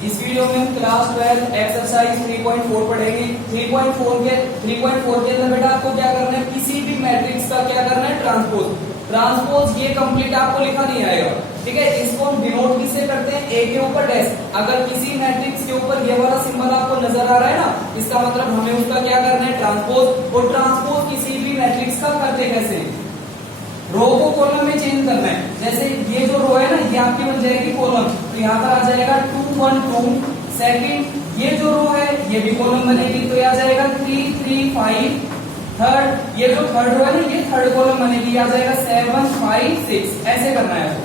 इस वीडियो में हम क्लास 12 एक्सरसाइज 3.4 पढ़ेंगे। 3.4 के अंदर बेटा आपको क्या करना है, किसी भी मैट्रिक्स का क्या करना है, ट्रांसपोज ये कंप्लीट आपको लिखा नहीं आएगा, ठीक है। इसको हम डिनोट किससे करते हैं, ए के ऊपर डैश। अगर किसी मैट्रिक्स के ऊपर ये वाला सिंबल आपको नजर आ रहा है ना, इसका मतलब हमें उसका क्या करना है, ट्रांसपोज। और ट्रांसपोज किसी भी मैट्रिक्स का करते कैसे, रो को कॉलम में चेंज करना है। जैसे ये जो रो है ना, ये आपकी बन जाएगी कॉलम, तो यहाँ पर आ जाएगा 2 1 2। सेकंड ये जो रो है ये भी कॉलम बनेगी, तो ये आ जाएगा 3 3 5। थर्ड ये जो थर्ड रो है ना, ये थर्ड कॉलम बनेगी, आ जाएगा 7 5 6। ऐसे करना है आपको।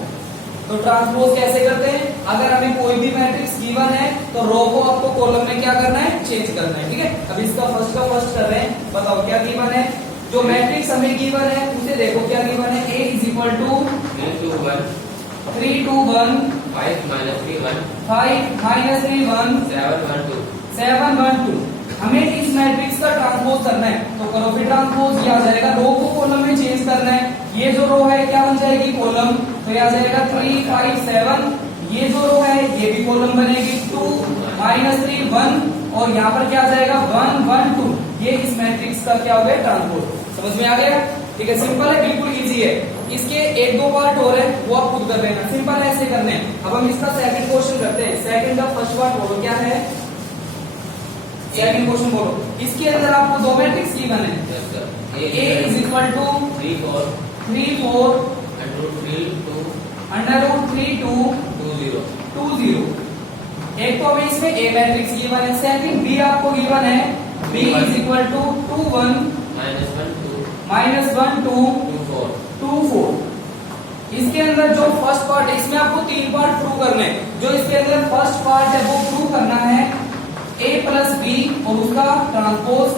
तो ट्रांसपोज कैसे करते हैं, अगर हमें कोई भी मैट्रिक्स गिवन है तो रो को आपको कॉलम में क्या करना है, चेंज करना है, ठीक है। अब इसका फर्स्ट का फर्स्ट कर रहे हैं, बताओ क्या गिवन है। जो मैट्रिक्स हमें गिवन है उसे देखो क्या गिवन है, A is equal to 3 2 1 3 2 1 5 minus 3 1 5 minus 3 1 7 1 2। 7 1 2। हमें इस मैट्रिक्स का ट्रांसपोज करना है, तो करो फिर ट्रांसपोज। ये आ जाएगा, रो को कॉलम में चेंज करना है। ये जो रो है क्या बन जाएगी, कॉलम, तो ये आ जाएगा 3 5 7। ये जो रो है ये भी कॉलम बनेगी, 2 माइनस 3 1, और यहाँ पर क्या आ जाएगा 1 1 2। ये इस मैट्रिक्स का क्या हो गया, ट्रांसपोज। समझ में आ गया, ठीक है। सिंपल है, बिल्कुल इजी है। इसके एक दो पार्ट और है, वो आप खुद कर लेना। सिंपल है, ऐसे करने हैं। अब हम इसका सेकंड क्वेश्चन करते हैं। सेकंड का फर्स्ट पार्ट बोलो क्या है, सेकंड क्वेश्चन बोलो। इसके अंदर आपको दो मैट्रिक्स गिवन है, A is equal to 3 4 3 4 under root 3 2 √3 2 2 0 2 0। एक तो हमें इसमें A मैट्रिक्स गिवन है, सेकंड B आपको गिवन है, B is equal to 2 1 minus 1 2 -1 2 2 4 2 4। इसके अंदर जो फर्स्ट पार्ट है, इसमें आपको तीन पार्ट प्रूव करने हैं। जो इसके अंदर फर्स्ट पार्ट है वो प्रूव करना है A प्लस B और उसका ट्रांसपोज।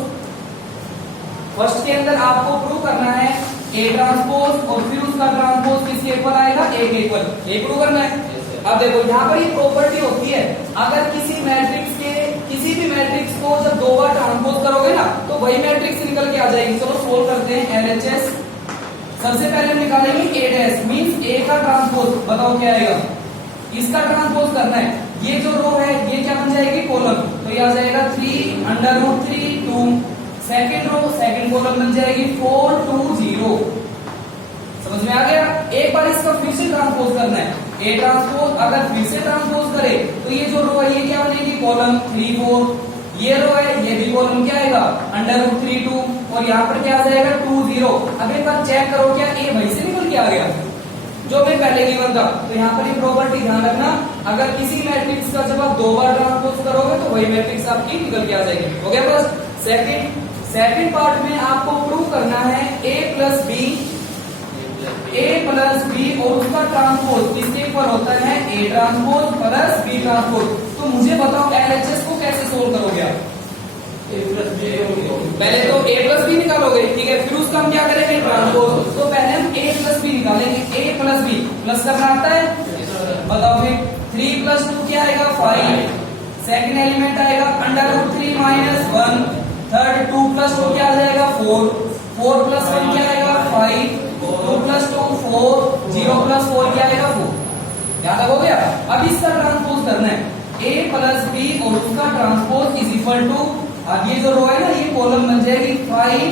फर्स्ट के अंदर आपको प्रूव करना है A ट्रांसपोज और फिर उसका ट्रांसपोज किसके इक्वल आएगा, A के इक्वल। ये प्रूव करना है। अब देखो यहाँ पर ये प्रॉपर्टी होती है, अगर किसी मैट्रिक्स के किसी भी मैट्रिक्स को जब दो बार ट्रांसपोज करोगे ना, तो वही मैट्रिक्स निकल के आ जाएगी। चलो सोल्व करते हैं। LHS सबसे पहले हम निकालेंगे A डैश, मींस A का ट्रांसपोज। बताओ क्या आएगा, इसका ट्रांसपोज करना है। ये जो रो है ये क्या बन जाएगी, कॉलम, तो ये आ जाएगा 3 under root 3 2। Second row second column बन जाएगी 4 2 0। समझ में आ गया। एक बार इसका फिर से ट्रांसपोज करना है। A ट्रांसपोज अगर फिर से ट्रांसपोज करे तो ये जो रो है ये क्या बनेगी, कॉलम 3 4। ये रो है ये भी कॉलम क्या आएगा, अंडर रूट 3 2, और यहाँ पर क्या आ जाएगा 2 0। अब एक बार चेक करो क्या A वहीं से निकल के आ गया जो मैं पहले गिवन था। तो यहाँ पर ये प्रॉपर्टी ध्यान रखना, अगर किसी मैट्रिक्स का जब आप दो बार ट्रांसपोज करोगे तो वही मैट्रिक्स आपकी निकल के आ जाएगी। हो गया बस। सेकंड पार्ट में आपको प्रूव करना है A प्लस B और उसका ट्रांसपोज किसके इक्वल होता है, A transpose plus B transpose. तो मुझे बताओ LHS को कैसे सोल्व करोगे आप। पहले तो A प्लस B निकालोगे, ठीक है, फिर उसका हम क्या करेंगे, ट्रांसपोज। तो पहले हम A प्लस B निकालेंगे। A प्लस B प्लस करना आता है, बताओ फिर। 3 प्लस 2 क्या आएगा, 5। सेकंड एलिमेंट आएगा under root 3 minus 1। Third 2 plus 2 क्या आ जाएगा, 4। 4 प्लस 1 क्या आएगा, 5। 2 प्लस 2 4। 0 प्लस 4 क्या आएगा, 4। याद हो गया। अब इसका ट्रांसपोज करना है, A प्लस B और उसका ट्रांसपोज इज इक्वल टू, अब ये जो रो है ना ये कॉलम बन जाएगी 5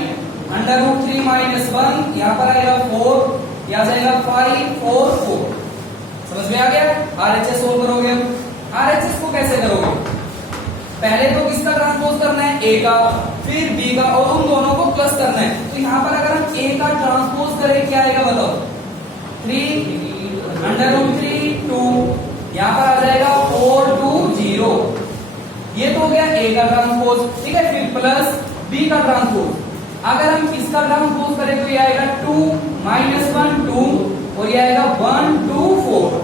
अंडर रूट 3 माइनस 1, यहाँ पर आएगा 4, यहाँ जाएगा 5 4 4। समझ में आ गया। RHS सोल्व करोगे। RHS को कैसे करोगे, पहले तो किसका ट्रांसपोज करना है, A का, फिर B का, और उन दोनों को प्लस करना है। तो यहाँ पर अगर हम A का ट्रांसपोज करें क्या आएगा, बताओ। 3 अंडर रूट 3 2, यहाँ पर आ जाएगा 4 2 0। ये तो हो गया A का ट्रांसपोज, ठीक है। फिर प्लस B का ट्रांसपोज। अगर हम इसका ट्रांसपोज करें तो ये आएगा 2 माइनस 1 2, और ये आएगा 1 2 4।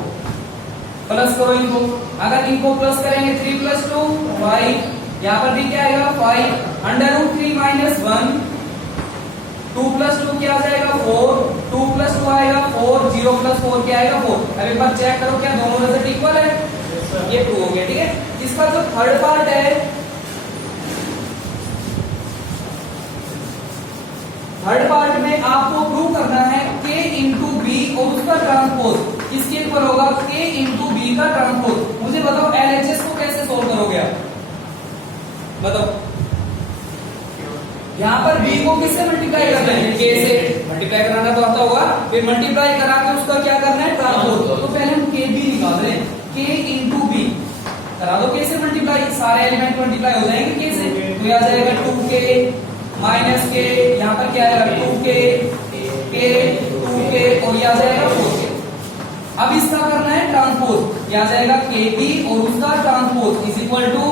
प्लस करो इनको, अगर इनको प्लस करेंगे 3 प्लस 2 5, यहाँ पर भी क्या आएगा 5 अंडर रूट 3 माइनस 1। 2 प्लस 2 क्या आ जाएगा 4। 2 प्लस 2 आएगा 4। 0 प्लस 4 क्या आएगा 4। अब एक बार चेक करो क्या दोनों रिजल्ट इक्वल है, ये प्रूव हो गया, ठीक है। इसका जो थर्ड पार्ट है, थर्ड पार्ट में आपको प्रूव करना है K इंटू B और उसका ट्रांसपोज किसके इक्वल होगा, K इंटू B का ट्रांसपोज। मुझे मुझे बताओ LHS को कैसे सोल्व करोगे आप? बताओ। यहाँ पर b को किससे मल्टीप्लाई करना है? k से मल्टीप्लाई कराना तो आता होगा, फिर मल्टीप्लाई करा के उसका क्या करना है? ट्रांसपोज। तो पहले हम kb निकाल रहे हैं, k इंटू b करा दो k से मल्टीप्लाई, सारे एलिमेंट मल्टीप्लाई हो जाएंगे k से, तो ये आ जाएगा 2k माइनस k, यहाँ पर क्या आएगा 2k k 2k और ये आ जाएगा 4k। अब इसका करना है ट्रांसपोज, ये आ जाएगा kb और उसका ट्रांसपोज इज इक्वल टू,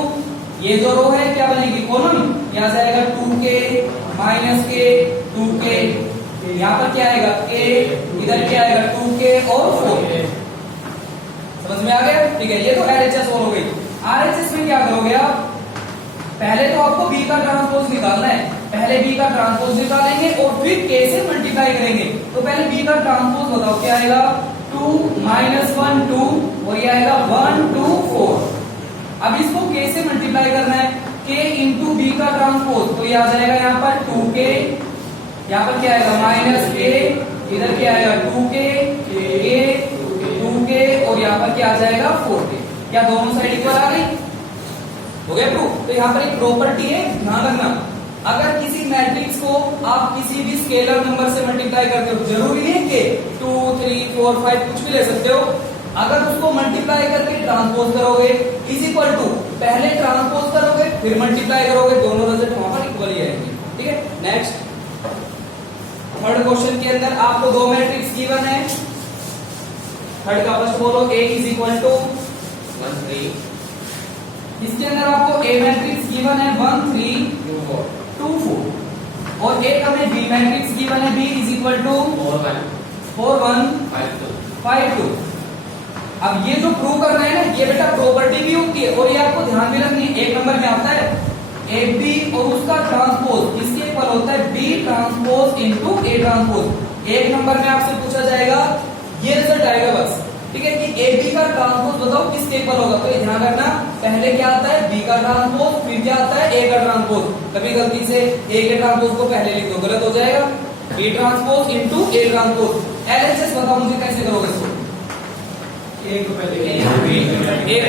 ये जो रो है क्या बनेगी? कॉलम। ये आ जाएगा 2k माइनस k 2k, यहाँ पर क्या आएगा k, इधर क्या आएगा 2k और 4k। समझ में आ गया? ठीक है, ये तो LHS हो गई। RHS में क्या करोगे आप? पहले तो आपको b का ट्रांसपोज निकालना है, पहले b का ट्रांसपोज निकालेंगे और फिर k से मल्टीप्लाई करेंगे। तो पहले b का ट्रांसपोज बताओ क्या आएगा? 2 माइनस 1 2 और ये आएगा 1 2 4। अब इसको k से मल्टीप्लाई करना है, k इंटू b का ट्रांसपोज, तो ये आ जाएगा यहाँ पर 2k, यहाँ पर क्या आएगा माइनस k, इधर क्या आएगा 2k k 2k और यहाँ पर क्या आ जाएगा 4k। क्या दोनों साइड इक्वल आ गई? हो गया प्रूफ? तो यहाँ पर एक प्रॉपर्टी है, ध्यान रखना, अगर किसी मैट्रिक्स को आप किसी भी स्केलर नंबर से मल्टीप्लाई करते हो, जरूरी नहीं कि 2 3 4 5 कुछ भी ले सकते हो, अगर उसको मल्टीप्लाई करके ट्रांसपोज करोगे इज इक्वल टू, पहले ट्रांसपोज करोगे फिर मल्टीप्लाई करोगे, दोनों रिजल्ट वहां पर इक्वल ही आएंगे। ठीक है, नेक्स्ट थर्ड क्वेश्चन के अंदर आपको दो मैट्रिक्स गिवन है। थर्ड का फर्स्ट बोलो A इज इक्वल टू 1 3 इसके अंदर आपको A मैट्रिक्स गिवन है 1 3 2 4 और एक हमें B मैट्रिक्स गिवन है B इज इक्वल टू 4 1 5 2। अब ये जो प्रूव करना है ना, ये बेटा प्रॉपर्टी भी होती है और ये आपको ध्यान में रखनी है। एक नंबर में आता है AB और उसका ट्रांसपोज इसके इक्वल होता है B transpose into A transpose. एक नंबर में आपसे पूछा जाएगा, ये रिजल्ट आएगा बस, ठीक है, कि AB का ट्रांसपोज बताओ किसके इक्वल होगा। तो ये ध्यान रखना, पहले क्या आता है B का ट्रांसपोज, फिर क्या आता है A का ट्रांसपोज। कभी गलती से A के ट्रांसपोज को पहले लिख दो, गलत हो जाएगा। B transpose into A transpose. LHS बताओ मुझे कैसे करोगे इसको? A को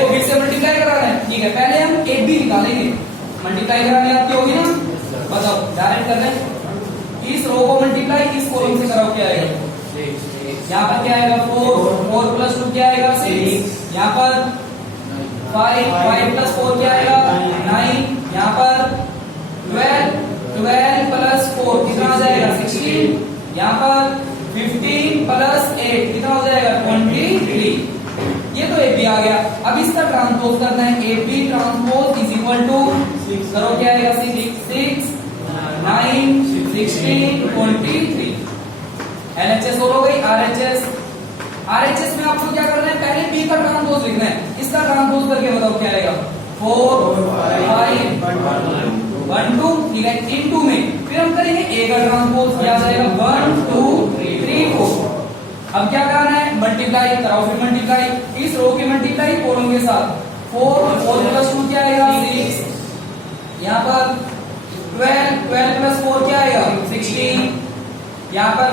B से मल्टीप्लाई कराना है, ठीक है, पहले हम AB निकालेंगे, मल्टीप्लाई कराने आती होगी ना, बताओ डायरेक्ट कर रहे हैं, इस रो को मल्टीप्लाई इस कॉलम से कराओ, क्या आएगा? यहाँ पर क्या आएगा 4 प्लस 2 क्या आएगा 6, यहाँ पर 5 प्लस 4 क्या आएगा 9, यहाँ पर 12 प्लस 4 कितना आ जाएगा 16, यहाँ पर 15 प्लस 8 कितना हो जाएगा 23। ये तो AB आ गया। अब इसका ट्रांसपोज करना है, AB transpose is equal to करो क्या आएगा 6 9 16 23। LHS हो गई। RHS में आपको क्या करना है, पहले B का ट्रांसपोज लिखना है, इसका ट्रांसपोज करके बताओ क्या आएगा 4 5 1 2, ठीक है, इनटू में फिर हम करेंगे A का ट्रांसपोज, क्या आ जाएगा 1 2 3 4। अब क्या करना है, मल्टीप्लाई कराओ, फिर मल्टीप्लाई इस रो की मल्टीप्लाई कॉलम के साथ 4 प्लस 2 क्या आएगा 6, यहाँ पर 12 प्लस 4 क्या आएगा 16, यहाँ पर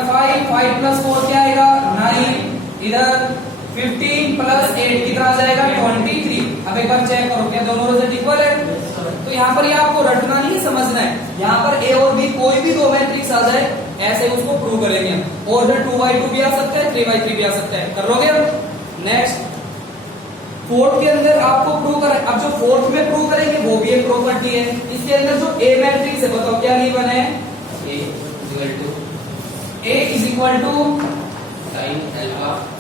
5 प्लस 4 क्या आएगा 9, इधर 15 प्लस 8 कितना आ जाएगा 23। अब एक बार चेक करो क्या दोनों रिजल्ट इक्वल है। तो यहाँ पर ये आपको रटना नहीं समझना है, यहाँ पर A और B कोई भी दो मैट्रिक्स आ जाए ऐसे उसको प्रूव करेंगे। ऑर्डर 2x2 भी आ सकता है, 3x3 भी आ सकता है, कर लोगे। नेक्स्ट फोर्थ के अंदर आपको प्रूव करें, अब जो फोर्थ में प्रूव करेंगे वो भी एक प्रॉपर्टी है। इसके अंदर जो A मैट्रिक्स है बताओ क्या नहीं बना है, A is equal to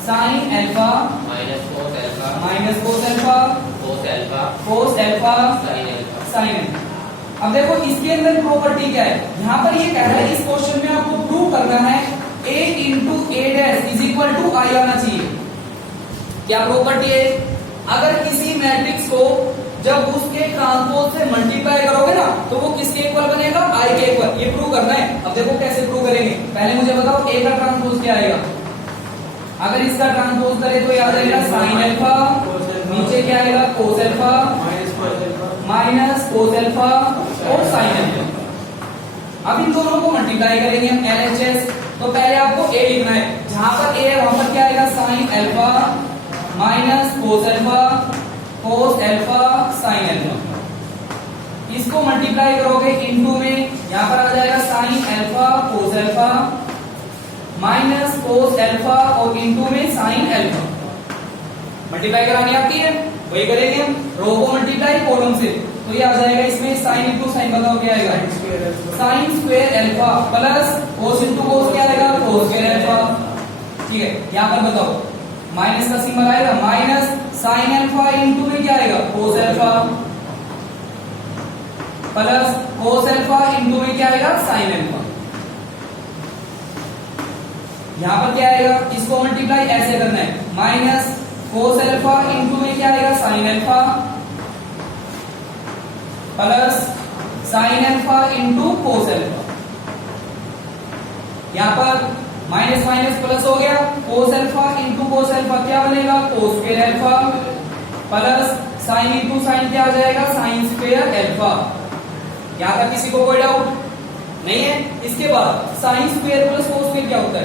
sine alpha minus cos alpha sine alpha. अब देखो इसके अंदर प्रॉपर्टी क्या है, यहाँ पर ये कह रहा है इस क्वेश्चन में आपको प्रूव करना है A into A dash is equal to I आना चाहिए। क्या प्रॉपर्टी है, अगर किसी मैट्रिक्स को जब उसके ट्रांसपोज से मल्टीप्लाई करोगे ना तो वो किसके इक्वल बनेगा I के इक्वल, ये प्रूव करना है। अब देखो कैसे प्रूव करेंगे, पहले मुझे बताओ A का ट्रांसपोज क्या आएगा, अगर इसका ट्रांसपोज करें तो याद आएगा साइन अल्फा, नीचे क्या आएगा cos alpha minus cos alpha और साइन अल्फा। अब इन दोनों को मल्टीप्लाई करेंगे हम LHS। तो पहले आपको A लिखना है, जहां पर A है वहां पर क्या आएगा sign alpha minus cos alpha alpha sine alpha. इसको मल्टीप्लाई करोगे इनटू में, यहां पर आ जाएगा sine alpha cos alpha minus cos alpha और इनटू में साइन अल्फा। मल्टीप्लाई करानी आती है, वही करेंगे हम। रो को मल्टीप्लाई कॉलम से, तो ये आ जाएगा इसमें साइन इंटू साइन, बताओ क्या आएगा, sine square alpha plus cos into cos क्या आएगा, कोस स्क्वायर अल्फा। ठीक है, यहां पर बताओ माइनस का सिंबल आएगा, माइनस साइन अल्फा इंटू में क्या आएगा, cos alpha plus cos alpha into में क्या आएगा, साइन अल्फा। यहां पर क्या आएगा, इसको मल्टीप्लाई ऐसे करना है, माइनस कोस अल्फा इंटू में क्या आएगा, sine alpha plus sine alpha into cos alpha. यहां पर माइनस माइनस प्लस हो गया, cos alpha into cos alpha क्या बनेगा, cos square alpha plus sine into sine क्या आ जाएगा, साइन स्क्वायर अल्फा। यहां तक किसी को कोई डाउट नहीं है? इसके बाद sine square plus cos square क्या होता है,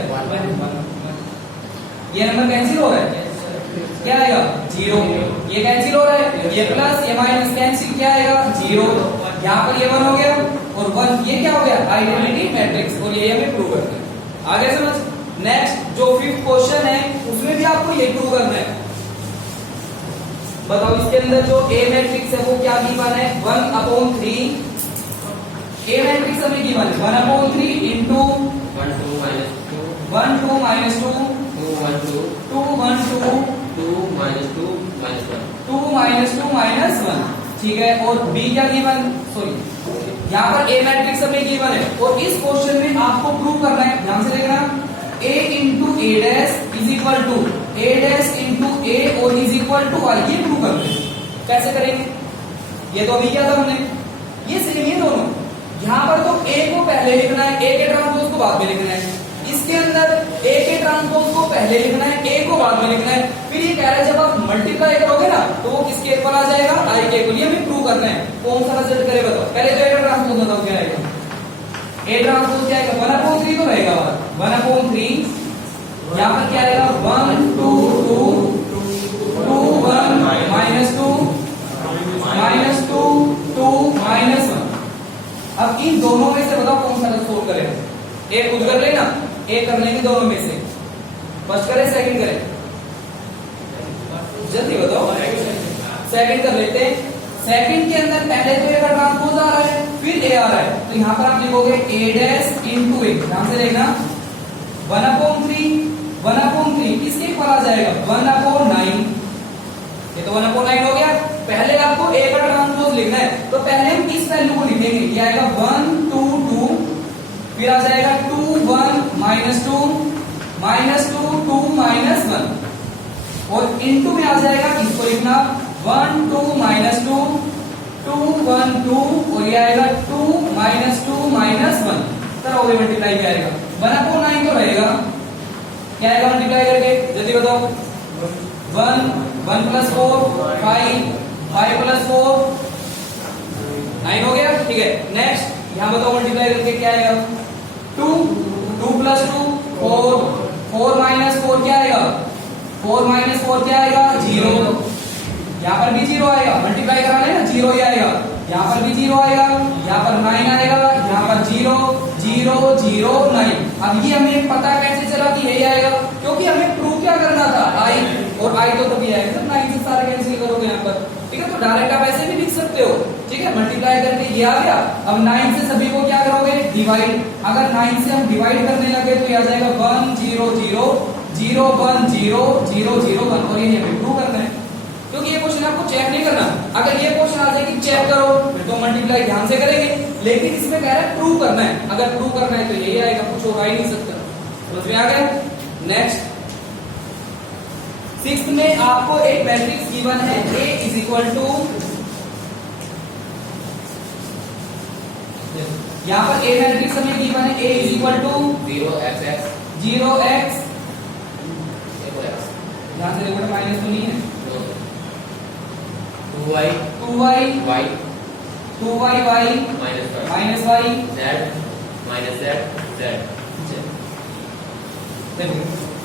ये नंबर कैंसिल हो रहा है, क्या आएगा, जीरो। ये कैंसिल हो रहा है, ये प्लस ये माइनस कैंसिल, क्या आएगा, जीरो। यहाँ पर ये 1 हो गया और 1 ये क्या हो गया, आइडेंटिटी मैट्रिक्स, और ये हमें प्रूव करते हैं। आगे समझ। नेक्स्ट जो 5th क्वेश्चन है उसमें भी आपको ये प्रूव करना है। बताओ इसके अंदर जो ए मैट्रिक्स है वो क्या गिवन है, 1/3। ए मैट्रिक्स हमें गिवन है 1/3 into 1 2 minus 2 1 2 minus 2 2 1 2 2 1 2 2 minus 2 minus 1 2 minus 2 minus 1। ठीक है, और बी क्या गिवन, सॉरी यहाँ पर ए मैट्रिक्स हमें गिवन है और इस क्वेश्चन में आपको प्रूव करना है, ध्यान से देखना, a into A dash is equal to A dash into A और इज इक्वल टू आई। ये प्रूव करना है, कैसे करेंगे, ये तो अभी क्या था हमने, ये सेम ये दोनों। यहाँ पर तो a को पहले लिखना है, a के ट्रांसपोज को बाद में लिखना है। इसके अंदर a के ट्रांसपोज को पहले लिखना है, a को बाद में लिखना है। फिर ये कह रहा है जब आप मल्टीप्लाई करोगे ना तो वो किसके ऊपर आ जाएगा, i के ऊपर। ये हमें प्रूव करना है, कौन सा रिजल्ट करे बताओ। पहले तो a का ट्रांसपोज बताओ क्या आएगा, a ट्रांसपोज क्या आएगा, 1/3 तो रहेगा, 1/3। यहाँ पर क्या आएगा, 1 2 2 2 1 माइनस 2 माइनस 2 2 माइनस 1। अब इन दोनों में से बताओ कौन सा सोल्व करेगा, एक खुद कर लेना, एक कर लेंगे दोनों में से, फर्स्ट करें सेकंड करें, जल्दी बताओ, सेकंड कर लेते हैं। सेकंड के अंदर पहले तो ए का ट्रांसपोज आ रहा है, फिर ए आ रहा है, तो यहां पर आप लिखोगे ए डैश इंटू ए, ध्यान से देखना, 1/3 किसके ऊपर आ जाएगा, 1/9। ये तो 1/9 हो गया। पहले आपको ए का ट्रांसपोज लिखना है, तो पहले हम इस वैल्यू को लिखेंगे, ये आएगा 1 2 2, फिर आ जाएगा 2 1 -2 -2 2 -1, और इनटू में आ जाएगा, इसको लिखना 1 2 -2 2 1 2, और ये आएगा 2 -2 -1। करोगे मल्टीप्लाई क्या आएगा, 1/9 तो रहेगा, क्या आएगा मल्टीप्लाई करके, जल्दी बताओ, 1 1 + 4 5 5 + 4 9 हो गया। ठीक है, नेक्स्ट यहां बताओ मल्टीप्लाई करके क्या आएगा, 2 2 + 2 4 4 - 4 क्या आएगा, 4 - 4 क्या आएगा, 0। यहाँ पर भी 0 आएगा, मल्टीप्लाई कराना है ना, 0 ही आएगा। यहाँ पर भी 0 आएगा, यहाँ पर 9 आएगा, यहाँ पर 0 0 0 9। अब ये हमें पता कैसे चला कि यही आएगा, क्योंकि हमें प्रूव क्या करना था, i, और i तो तभी आएगा जब 9 से सारे कैंसिल करोगे यहाँ पर। ठीक है, तो डायरेक्ट आप ऐसे भी लिख सकते हो। ठीक है, मल्टीप्लाई करके ये आ गया। अब 9 से सभी को क्या करोगे, डिवाइड। अगर 9 से हम डिवाइड करने लगे तो ये आ जाएगा 1 0 0 0 1 0 0 0 1, और ये हमें प्रूव करना है, क्योंकि ये क्वेश्चन आपको चेक नहीं करना। अगर ये क्वेश्चन आ जाए कि चेक करो, फिर तो मल्टीप्लाई ध्यान से करेंगे, लेकिन इसमें कह रहा है प्रूव करना है। अगर प्रूव करना है तो यही आएगा, कुछ होगा ही नहीं सकता। समझ में आ गया। नेक्स्ट 6th में आपको एक मैट्रिक्स गिवन है, A = यहाँ पर A मैट्रिक्स हमें गिवन है, A = 0x 0x, ध्यान से देखो माइनस तो नहीं है, 2y 2y y 2y y minus y z minus z z। देखो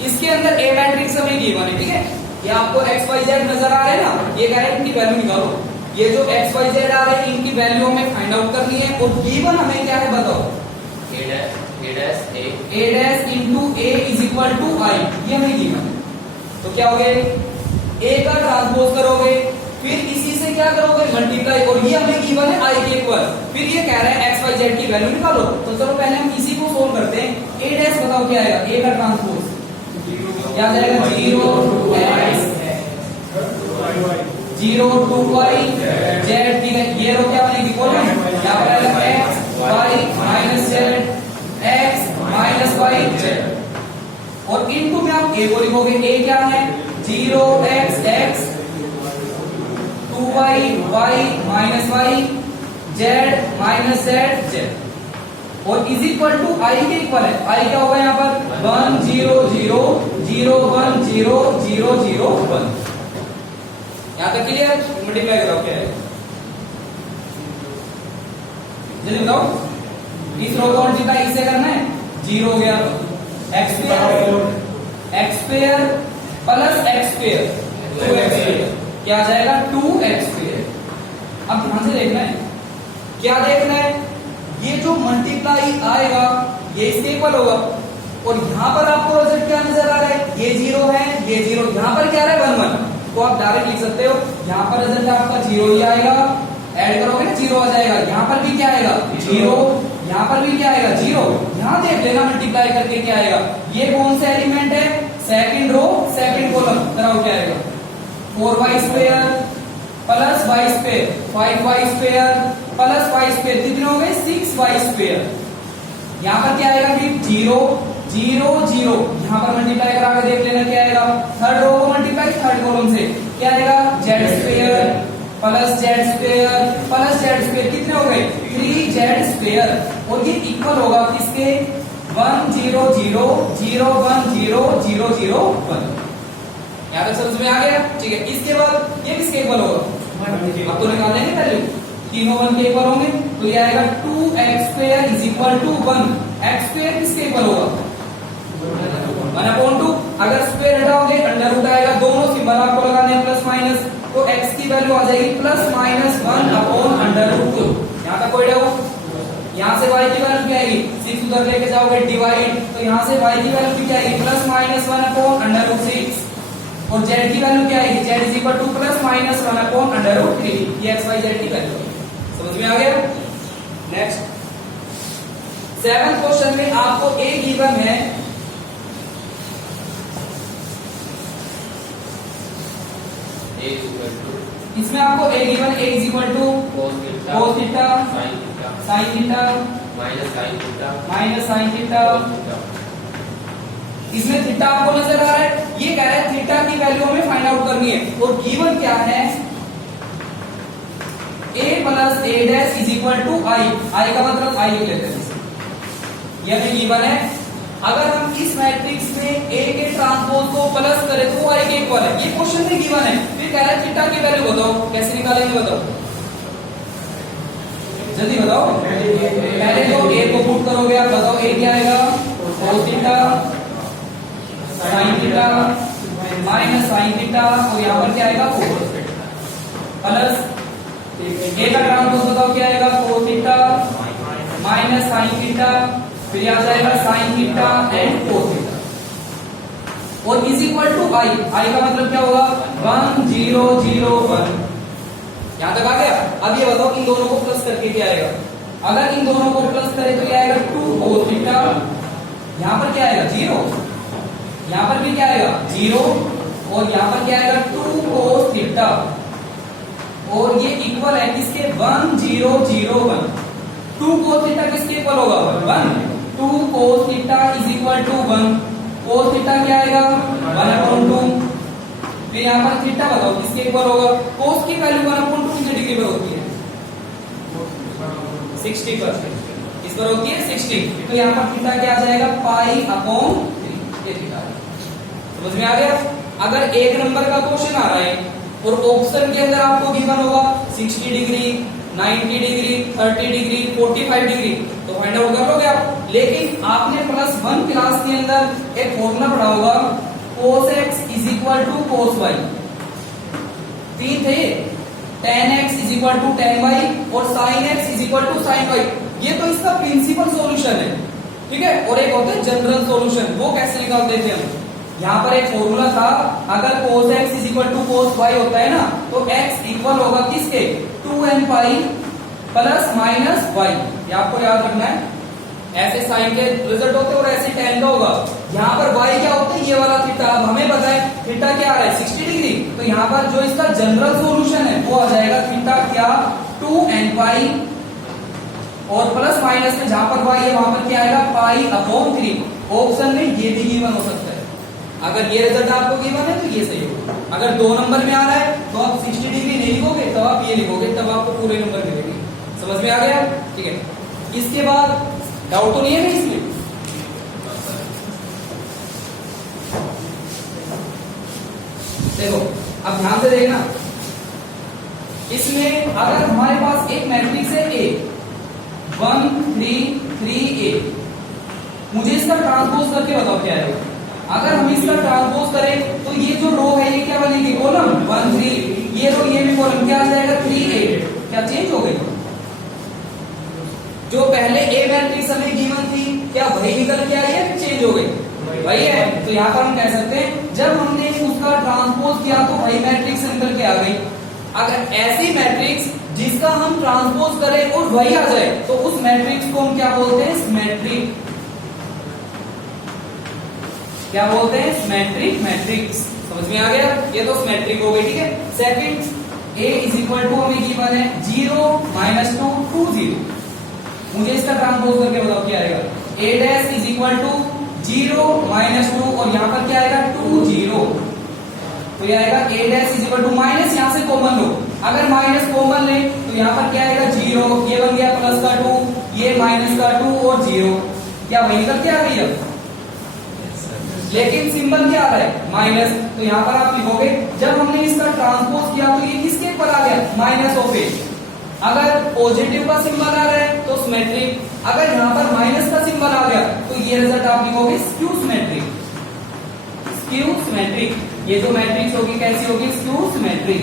इसके अंदर A मैट्रिक्स हमें गिवन है। ठीक है, ये आपको एक्स वाई जेड नजर आ रहे हैं ना, ये कह रहे हैं इनकी वैल्यू निकालो। ये जो एक्स वाई जेड आ रहे हैं इनकी वैल्यू हमें फाइंड आउट करनी है और गिवन हमें क्या है बताओ, a dash into a is equal to i, ये हमें गिवन है। तो क्या हो गया, a का ट्रांसपोज करोगे फिर इसी से क्या करोगे मल्टीप्लाई, और ये हमें गिवन है i के इक्वल, फिर ये कह रहा है एक्स वाई जेड की वैल्यू निकालो। तो चलो पहले हम इसी को सोल्व करते हैं। a डैश बताओ क्या आएगा, a का ट्रांसपोज क्या जाएगा 0 टू y z, ठीक है। ये रो क्या बनेगी कॉलम, यहाँ पर आएगा x y minus z x minus y z, और इनटू में आप a को लिखोगे, a क्या है 0x 2y y minus y z minus z, और इज इक्वल टू i के इक्वल है। i क्या होगा यहाँ पर 1 0 0 0 1 0 0 0 1। यहाँ तक क्लियर, मल्टीप्लाई कराओ क्या है, जल्दी बताओ। इस रो को जीता इससे करना है, 0 हो गया x square plus x square 2x square, क्या आ जाएगा 2x स्क्वायर। अब ध्यान से देखना है, क्या देखना है, ये जो मल्टीप्लाई आएगा ये इसके इक्वल होगा, और यहाँ पर आपको रिजल्ट क्या नजर आ रहा है, ये 0 है ये 0, यहाँ पर क्या आ रहा है 1 1, तो आप डायरेक्ट लिख सकते हो यहाँ पर रिजल्ट आपका 0 ही आएगा, ऐड करोगे ना 0 आ जाएगा। यहाँ पर भी क्या आएगा 0, यहाँ पर भी क्या आएगा 0, यहाँ देख लेना मल्टीप्लाई करके क्या आएगा। ये कौन सा एलिमेंट है, सेकंड रो सेकंड कॉलम, कराओ क्या आएगा 4y square plus y square 5y square plus y square, कितने हो गए 6y स्क्वायर। यहाँ पर क्या आएगा फिर 0 0 0, यहाँ पर मल्टीप्लाई करा के देख लेना क्या आएगा, थर्ड रो को मल्टीप्लाई थर्ड कॉलम से क्या आएगा z square plus z square plus z square, कितने हो गए 3z स्क्वायर, और ये इक्वल होगा किसके 1 0 0 0 1 0 0 0 1। यहाँ तक समझ में आ गया, ठीक है। इसके बाद ये किसके इक्वल होगा, अब तो निकालेंगे पहले, तीनों 1 के इक्वल होंगे, तो ये आएगा 2x square is equal to 1। x square किसके इक्वल होगा 1/2, अगर स्क्वायर हटाओगे अंडर रूट आएगा, दोनों सिंबल आपको लगाने हैं प्लस माइनस, तो x की वैल्यू आ जाएगी प्लस माइनस 1/√2। यहाँ तक कोई डाउट, यहाँ से y की वैल्यू क्या आएगी 6 उधर लेके जाओगे डिवाइड, तो यहाँ से y की वैल्यू क्या आएगी प्लस माइनस 1/√6, और z की वैल्यू क्या आएगी z is equal two plus minus 1/√3। ये x y z की वैल्यू समझ में आ गया। नेक्स्ट 7th क्वेश्चन में आपको a गिवन है, इसमें आपको a given a is equal to cos theta sin theta minus sin theta, इसमें थीटा आपको नजर आ रहा है। ये कह रहा है थीटा की वैल्यू हमें फाइंड आउट करनी है, और गिवन क्या है a plus a dash is equal to i, i का मतलब i लिख लेते हैं, ये हमें गिवन है। अगर हम इस मैट्रिक्स में a के ट्रांसपोज को प्लस करें तो i के इक्वल है, ये क्वेश्चन में गिवन है। फिर कह रहा है थीटा की वैल्यू बताओ, कैसे निकालेंगे बताओ, जल्दी बताओ। पहले तो a को पुट करोगे आप, बताओ a क्या आएगा cos theta sin theta minus sin theta, और यहाँ पर क्या आएगा cos प्लस a का ट्रांसपोज बताओ क्या आएगा cos theta minus sin theta, फिर आ जाएगा sin theta and cos theta, और is equal to i, i का मतलब क्या होगा 1 0 0 1। यहां तक आ गया। अब ये बताओ इन दोनों को प्लस करके क्या आएगा, अगर इन दोनों को प्लस करें तो क्या आएगा 2 cos थीटा, यहां पर क्या आएगा 0, यहां पर भी क्या आएगा 0, और यहां पर क्या आएगा 2 cos थीटा, और ये इक्वल है किसके 1 0 0 1। 2 cos थीटा किसके इक्वल होगा 1, 2 cos theta is equal to 1, cos theta क्या आएगा 1/2, फिर यहाँ पर थीटा बताओ किसके इक्वल होगा, cos की वैल्यू 1/2 कितने डिग्री पर होती है 60 पर, इस पर होती है 60, तो यहाँ पर थीटा क्या आ जाएगा π/3, ये थीटा समझ में आ गया। अगर एक नंबर का क्वेश्चन आ रहा है और ऑप्शन के अंदर आपको गिवन होगा 60 डिग्री 90 डिग्री 30 डिग्री 45 डिग्री, तो फाइंड आउट कर लोगे आप। लेकिन आपने +1 क्लास के अंदर एक फॉर्मूला पढ़ा होगा cos x is equal to cos y, 3 थे, tan x is equal to tan y और sin x is equal to sin y। ये तो इसका प्रिंसिपल सॉल्यूशन है, ठीक है। और एक होता है जनरल सॉल्यूशन, वो कैसे निकालते थे हम। यहाँ पर एक फॉर्मूला था, अगर cos x is equal to cos y होता है ना, तो x इक्वल होगा किसके, 2n pi plus minus y। ये आपको याद रखना है, ऐसे साइन के रिजल्ट होते हैं और ऐसे tan का होगा। यहाँ पर y क्या होता है, ये वाला थीटा। अब हमें पता है थीटा क्या आ रहा है, 60 डिग्री। तो यहाँ पर जो इसका जनरल सॉल्यूशन है वो आ जाएगा थीटा क्या, 2n पाई और प्लस माइनस में जहां पर y है वहां पर क्या आएगा, पाई अपॉन 3। ऑप्शन में ये भी गिवन हो सकता है। अगर ये रिजल्ट आपको गिवन है तो ये सही होगा। अगर 2 नंबर में आ रहा है तो आप 60 डिग्री नहीं लिखोगे, तब आप ये लिखोगे, तब आपको पूरे नंबर मिलेंगे। समझ में आ गया, ठीक है। इसके बाद डाउट तो नहीं है ना इसमें। देखो अब ध्यान से देखना, इसमें अगर हमारे पास एक मैट्रिक्स है A 1 3 3 A, मुझे इसका ट्रांसपोज करके बताओ क्या है। अगर हम इसका ट्रांसपोज करें तो ये जो रो है ये क्या बनेगी, कॉलम 1 3, ये रो ये भी कॉलम, क्या आ जाएगा 3 A। क्या चेंज हो गई, जो पहले A मैट्रिक्स हमें गिवन थी क्या वही निकल के आई है, चेंज हो गई वही है। तो यहाँ पर हम कह सकते हैं जब हमने उसका ट्रांसपोज किया तो वही मैट्रिक्स निकल के आ गई। अगर ऐसी मैट्रिक्स जिसका हम ट्रांसपोज करें और वही आ जाए तो उस मैट्रिक्स को हम क्या बोलते हैं, सिमेट्रिक। क्या बोलते हैं, सिमेट्रिक मैट्रिक्स। समझ में आ गया, ये तो सिमेट्रिक हो गई, ठीक है। Second A is equal to हमें गिवन है 0 -2 2 0। मुझे इसका ट्रांसपोज करके बताओ क्या आएगा, A dash is equal to 0 -2 और यहाँ पर क्या आएगा 2 0। तो ये आएगा A dash is equal to minus, यहाँ से कॉमन लो, अगर माइनस कॉमन ले तो यहाँ पर क्या आएगा 0, ये बन गया प्लस का 2, ये माइनस का 2 और 0। क्या वही निकल के आ गई अब, लेकिन सिंबल क्या आ रहा है, माइनस। तो यहाँ पर आप लिखोगे जब हमने इसका ट्रांसपोज किया तो ये किसके पर आ गया, माइनस ऑफ A। अगर पॉजिटिव का सिंबल आ रहा है तो सिमेट्रिक, अगर यहाँ पर माइनस का सिंबल आ गया तो ये रिजल्ट आप लिखोगे स्क्यू सिमेट्रिक। स्क्यू सिमेट्रिक, ये जो मैट्रिक्स होगी कैसी होगी, स्क्यू सिमेट्रिक।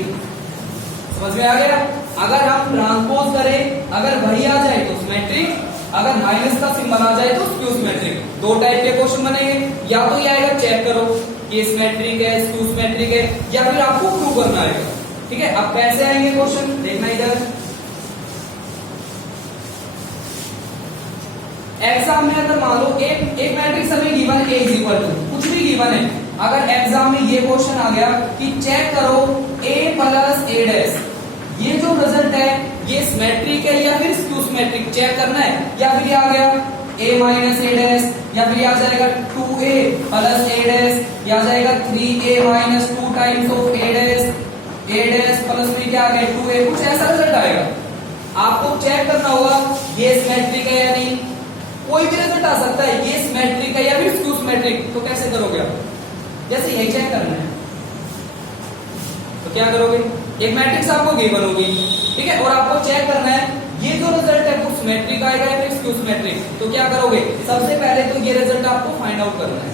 समझ में आ गया। अगर हम ट्रांसपोज करें अगर वही आ जाए तो सिमेट्रिक, अगर माइनस का सिंबल आ जाए तो स्क्यू सिमेट्रिक। 2 टाइप के क्वेश्चन बनेंगे, या तो ये आएगा चेक करो कि सिमेट्रिक है स्क्यू सिमेट्रिक है, या फिर आपको प्रूव करना आएगा, ठीक है। अब कैसे आएंगे क्वेश्चन, देखना इधर। एग्जाम में अगर मान लो एक मैट्रिक्स हमें given A is equal to कुछ भी गिवन है, अगर एग्जाम में ये क्वेश्चन आ गया कि चेक करो A प्लस A डैश, ये जो रिजल्ट है ये सिमेट्रिक है या फिर स्क्यू सिमेट्रिक, चेक करना है। या फिर ये आ गया A माइनस A डैश, या फिर आ जाएगा 2A प्लस A डैश, या आ जाएगा 3A minus 2 times of A dash, A dash plus में क्या आ गया 2A, कुछ ऐसा रिजल्ट आएगा। आपको चेक करना होगा ये सिमेट्रिक है या नहीं। कोई भी रिजल्ट आ सकता है, ये सिमेट्रिक है या फिर स्क्यू सिमेट्रिक। तो कैसे करोगे आप, जैसे यही चेक करना है तो क्या करोगे, एक मैट्रिक्स आपको गिवन होगी, ठीक है, और आपको चेक करना है ये जो रिजल्ट है वो सिमेट्रिक आएगा या फिर स्क्यू सिमेट्रिक। तो क्या करोगे, सबसे पहले तो ये रिजल्ट आपको फाइंड आउट करना है,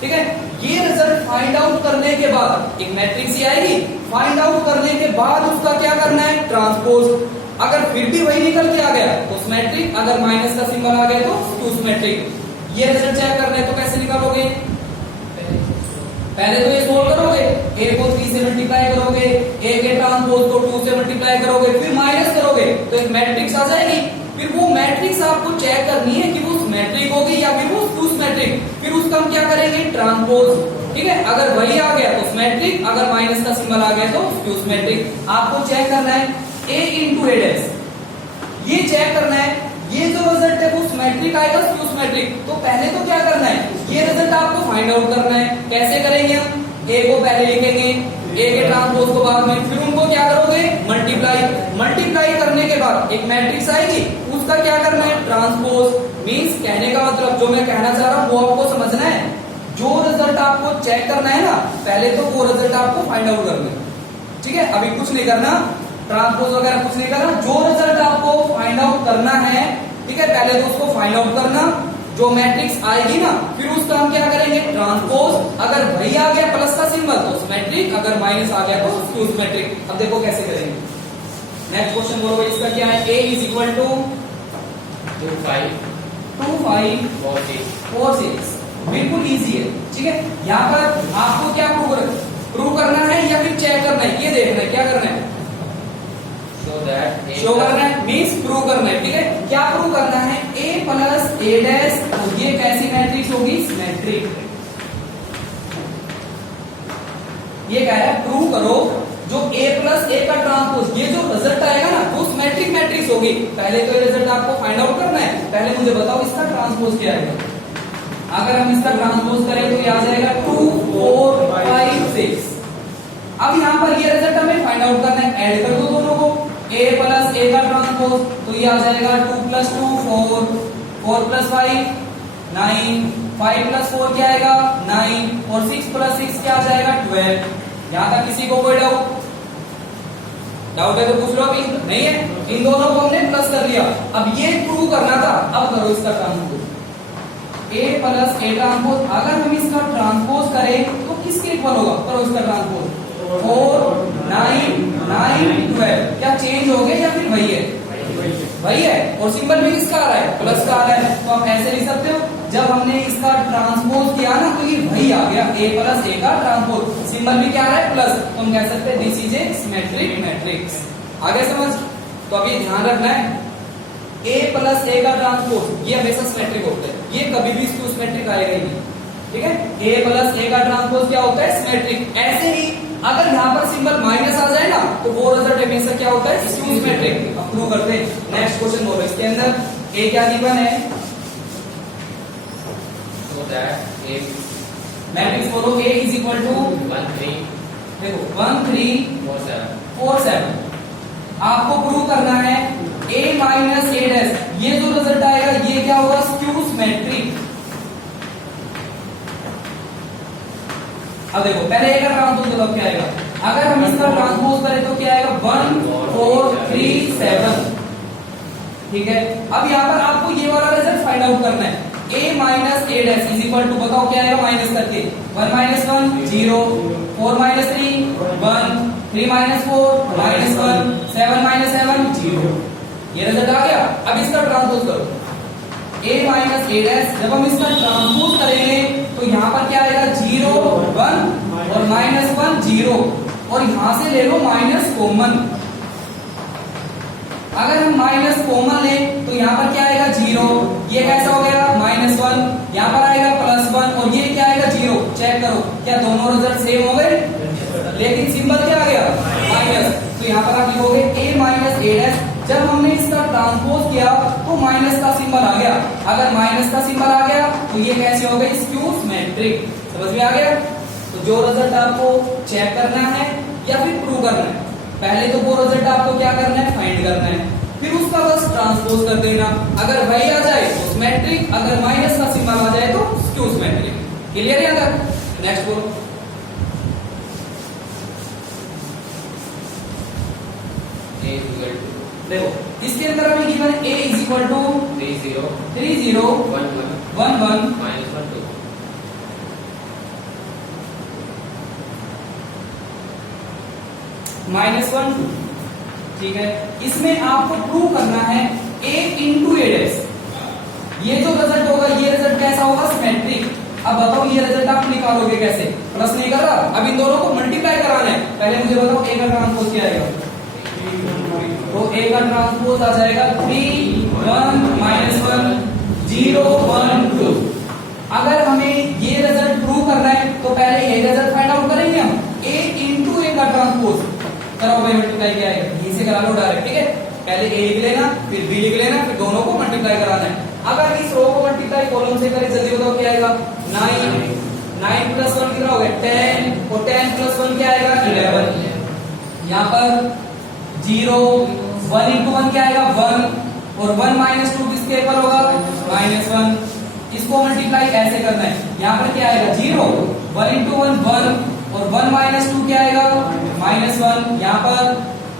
ठीक है। ये रिजल्ट फाइंड आउट करने के बाद एक मैट्रिक्स ही आएगी, फाइंड आउट करने के बाद उसका क्या करना है, ट्रांसपोज। अगर फिर भी वही निकल के आ गया तो सिमेट्रिक, अगर माइनस का सिंबल आ गया तो स्क्यू सिमेट्रिक। ये रिजल्ट चेक करना है तो कैसे निकालोगे, पहले तो ये सोल्व करोगे, A को 3 से मल्टीप्लाई करोगे, A के ट्रांसपोज को 2 से मल्टीप्लाई करोगे, फिर माइनस करोगे तो एक मैट्रिक्स आ जाएगी। फिर वो मैट्रिक्स आपको चेक करनी है कि वो सिमेट्रिक होगी या फिर वो स्क्यू सिमेट्रिक। फिर उसका हम क्या करेंगे, ट्रांसपोज, ठीक है। अगर वही आ गया तो सिमेट्रिक, अगर माइनस का सिंबल आ गया तो स्क्यू सिमेट्रिक। आपको चेक करना है A इंटू A डैश, ये चेक करना है ये जो रिजल्ट है वो सिमेट्रिक आएगा स्क्यू सिमेट्रिक। तो पहले तो क्या करना है, ये रिजल्ट आपको फाइंड आउट करना है। कैसे करेंगे हम, A को पहले लिखेंगे, A के ट्रांसपोज को बाद में, फिर उनको क्या करोगे, मल्टीप्लाई। मल्टीप्लाई करने के बाद एक मैट्रिक्स आएगी, उसका क्या करना है, ट्रांसपोज। मींस कहने का मतलब जो मैं कहना चाह रहा हूं वो आपको समझना है। जो रिजल्ट आपको चेक करना है ना, पहले तो वो रिजल्ट आपको फाइंड आउट करना है, ठीक है। अभी कुछ नहीं करना, ट्रांसपोज वगैरह कुछ नहीं करना, जो रिजल्ट आपको फाइंड आउट करना है, ठीक है, पहले तो उसको फाइंड आउट करना, जो मैट्रिक्स आएगी ना फिर उसका हम क्या करेंगे ट्रांसपोज। अगर वही आ गया प्लस का सिंबल तो सिमेट्रिक, अगर माइनस आ गया तो स्क्यू सिमेट्रिक। अब देखो कैसे करेंगे। नेक्स्ट क्वेश्चन बोलो इसका क्या है। a is equal to 2 5 2 5 4 6 4 6। बिल्कुल इजी है, ठीक है। यहाँ पर आपको क्या प्रूव करना है या फिर चेक करना है, ये देखना है क्या करना है। शो करना है मीन्स प्रूव करना है, ठीक है। क्या प्रूव करना है, a प्लस ए डैश, और ये कैसी मैट्रिक्स होगी सिमेट्रिक। ये कह रहा है प्रूव करो जो a प्लस ए का ट्रांसपोज, ये जो रिजल्ट आएगा ना वो सिमेट्रिक मैट्रिक्स होगी। पहले तो ये रिजल्ट आपको फाइंड आउट करना है, पहले मुझे बताओ इसका ट्रांसपोज क्या आएगा। अगर हम इसका ट्रांसपोज करें तो ये आ जाएगा 2 4 5 6। अब यहाँ पर ये रिजल्ट हमें फाइंड आउट करना है, ऐड कर दो दोनों को, a प्लस ए का ट्रांसपोज तो ये आ जाएगा 2 प्लस 2 4 4 प्लस 5 9 5 प्लस 4 क्या आएगा 9 और 6 प्लस 6 क्या आ जाएगा 12। यहाँ तक किसी को कोई डाउट है तो पूछ लो। अभी नहीं है, इन दोनों को हमने प्लस कर लिया। अब ये प्रूव करना था, अब करो इसका transpose a plus A transpose. अगर हम इसका ट्रांसपोज करें तो किसके इक्वल होगा, करो इसका ट्रांसपोज 4 9 9 12। क्या चेंज हो गया या फिर वही है, वही है। और सिंबल भी किसका आ रहा है, प्लस का आ रहा है। तो आप ऐसे लिख सकते हो, जब हमने इसका ट्रांसपोज किया ना तो ये वही आ गया, a प्लस ए का ट्रांसपोज। सिंबल भी क्या आ रहा है प्लस, तो हम कह सकते हैं this is a symmetric matrix. आगे समझ। तो अभी ध्यान रखना है a प्लस ए का ट्रांसपोज ये हमेशा सिमेट्रिक होता है, ये कभी भी स्क्यू सिमेट्रिक आएगा ही नहीं, ठीक है। a प्लस ए का ट्रांसपोज क्या होता है सिमेट्रिक। ऐसे ही अगर यहाँ पर सिंबल माइनस आ जाए ना तो वो रिजल्ट हमेशा क्या होता है स्क्यू सिमेट्रिक। अब प्रूव करते हैं। नेक्स्ट क्वेश्चन बोलो, इसके अंदर a क्या गिवन है, so that a मैट्रिक्स बोलो a इज इक्वल टू 1 3 देखो 1 3 4 7 4 7। आपको प्रूव करना है a माइनस ए डैश, ये जो रिजल्ट आएगा ये क्या होगा स्क्यू सिमेट्रिक। अब देखो पहले ए का ट्रांसपोज मतलब क्या आएगा, अगर हम इसका ट्रांसपोज करें तो क्या आएगा 1 4 3 7, ठीक है। अब यहाँ पर आपको ये वाला रिजल्ट फाइंड आउट करना है। a minus A dash is equal to, बताओ क्या आएगा माइनस करके 1 minus 1 0 4 minus 3 1 3 minus 4 minus 1 7 minus 7 0। ये रिजल्ट आ गया। अब इसका ट्रांसपोज करो a माइनस ए डैश, जब हम इसका ट्रांसपोज करेंगे तो यहाँ पर क्या आएगा 0 1 और माइनस 1 0, और यहां से ले लो माइनस कॉमन। अगर हम माइनस कॉमन लें तो यहाँ पर क्या आएगा 0, ये कैसा हो गया माइनस 1, यहाँ पर आएगा प्लस 1 और ये क्या आएगा 0। चेक करो क्या दोनों रिजल्ट सेम हो गए, लेकिन सिंबल क्या आ गया माइनस। तो यहाँ पर आप लिखोगे a माइनस ए डैश, जब हमने इसका ट्रांसपोज किया तो माइनस का सिंबल आ गया। अगर माइनस का सिंबल आ गया तो ये कैसे हो गई स्क्यू सिमेट्रिक। समझ में आ गया। तो जो रिजल्ट आपको चेक करना है या फिर प्रूव करना है, पहले तो वो रिजल्ट आपको क्या करना है फाइंड करना है, फिर उसका बस ट्रांसपोज कर देना। अगर वही आ जाए तो सिमेट्रिक, अगर माइनस का सिंबल आ जाए तो स्क्यू सिमेट्रिक। क्लियर है। अगर नेक्स्ट बोलो a is equal to देखो इसके अंदर हमें गिवन है a is equal to 3 0 3 0 1 1 1 minus 1 2 minus 1 2, ठीक है। इसमें आपको प्रूव करना है a इंटू ए डैश, ये जो रिजल्ट होगा ये रिजल्ट कैसा होगा सिमेट्रिक। अब बताओ ये रिजल्ट आप निकालोगे कैसे, प्लस नहीं कर रहा, अब इन दोनों को मल्टीप्लाई कराना है। पहले मुझे बताओ a का ट्रांसपोज क्या आएगा, तो a का ट्रांसपोज आ जाएगा 3 1 माइनस 1 0 1 2। अगर हमें ये रिजल्ट प्रूव करना है तो पहले ये रिजल्ट फाइंड आउट करेंगे हम, a इंटू ए का ट्रांसपोज करो भाई मल्टीप्लाई क्या आएगा, यहीं से करा लो डायरेक्ट, ठीक है। पहले a लिख लेना फिर b लिख लेना, फिर दोनों को मल्टीप्लाई कराना है। अगर इस रो को मल्टीप्लाई कॉलम से करें जल्दी बताओ क्या आएगा 9 9 प्लस 1 कितना हो गया 10 और 10 प्लस 1 क्या आएगा 11। यहाँ पर 0 1 इंटू 1 क्या आएगा 1 और 1 माइनस 2 किसके इक्वल होगा माइनस 1। इसको मल्टीप्लाई ऐसे करना है, यहाँ पर क्या आएगा 0 1 इंटू 1 1 और 1 माइनस 2 क्या आएगा माइनस 1। यहाँ पर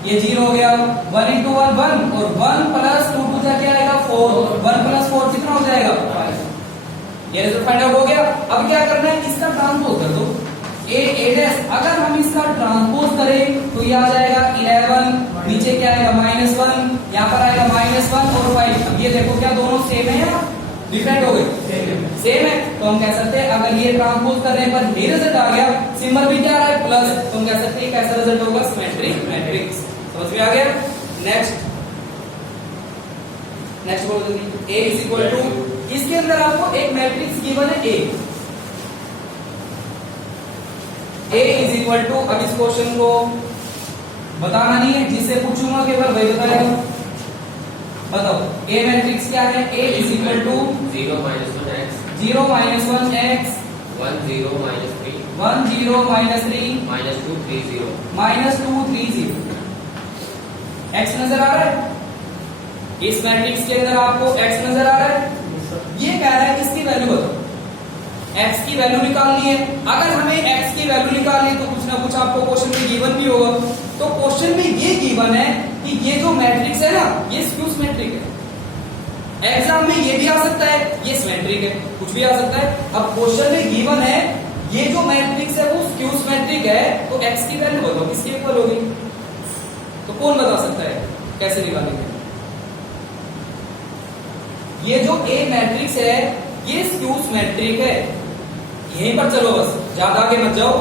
ये 0 हो गया 1 इंटू 1 1 और 1 प्लस 2 2 क्या आएगा 4, 1 प्लस 4 कितना हो जाएगा 5। ये रिजल्ट फाइंड आउट हो गया। अब क्या करना है, इसका ट्रांसपोज कर दो a डैश। अगर हम इसका ट्रांसपोज करें तो ये आ जाएगा 11, नीचे क्या आएगा -1, यहाँ पर आएगा -1 और 5। अब ये देखो क्या दोनों सेम है या डिफरेंट हो गए? सेम है। तो हम कह सकते हैं अगर ये ट्रांसपोज करने पर ये रिजल्ट आ गया, सिंबल भी क्या आ रहा है प्लस, तो हम कह सकते हैं कैसा रिजल्ट होगा, सिमेट्रिक मैट्रिक्स। समझ में आ गया? नेक्स्ट बोल दो a इज इक्वल टू, इसके अंदर आपको एक मैट्रिक्स गिवन है a इज इक्वल टू, अब इस क्वेश्चन को बताना नहीं है, जिससे पूछूंगा केवल वही बताएगा। बताओ a मैट्रिक्स क्या है? a is equal to 0 -1 x 0 -1 x 1 0 -3 1 0 -3 -2 3 0 -2 3 0। x नजर आ रहा है? इस मैट्रिक्स के अंदर आपको x नजर आ रहा है? ये कह रहा है इसकी वैल्यू बताओ, x की वैल्यू निकालनी है। अगर हमें x की वैल्यू निकालनी है तो कुछ ना कुछ आपको क्वेश्चन में गिवन भी होगा। तो क्वेश्चन में ये गिवन है कि ये जो मैट्रिक्स है ना, ये स्क्यू सिमेट्रिक है। एग्जाम में ये भी आ सकता है, ये सिमेट्रिक है, कुछ भी आ सकता है। अब क्वेश्चन में गिवन है ये जो मैट्रिक्स है वो स्क्यू सिमेट्रिक है, तो x की वैल्यू बताओ किसके इक्वल होगी? तो कौन बता सकता है, कैसे निकालेंगे? ये जो A मैट्रिक्स है ये स्क्यू सिमेट्रिक है। यहीं पर चलो, बस ज्यादा आगे मत जाओ।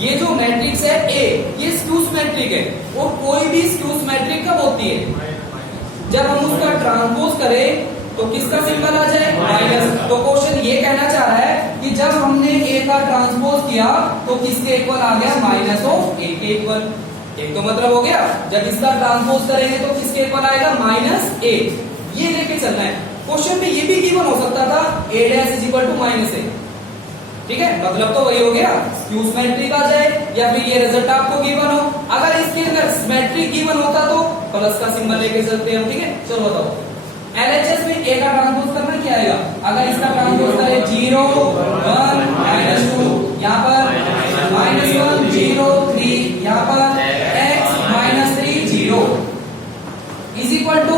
ये जो मैट्रिक्स है A, ये स्क्यू सिमेट्रिक है। और कोई भी स्क्यू सिमेट्रिक कब होती है? जब हम उसका ट्रांसपोज करें तो किसका सिंबल आ जाए? माइनस। तो क्वेश्चन ये कहना चाह रहा है कि जब हमने A का ट्रांसपोज किया तो किसके इक्वल आ गया? -A के इक्वल। एक तो मतलब हो गया, जब इसका ट्रांसपोज करेंगे तो किसके इक्वल आएगा? -A। ये लेके चलना है। क्वेश्चन में ये भी गिवन हो सकता था a dash is equal to -a। ठीक है, मतलब तो वही हो गया, स्क्यू सिमेट्रिक आ जाए या फिर ये रिजल्ट आपको गिवन हो। अगर इसके अंदर सिमेट्रिक गिवन होता तो प्लस का सिंबल लेके चलते हैं। ठीक है, चलो बताओ LHS में a का ट्रांसपोज करना क्या आएगा? अगर इसका ट्रांसपोज करें 0 1 -2, यहाँ पर -1 0 3, यहाँ पर x -3 0 is equal to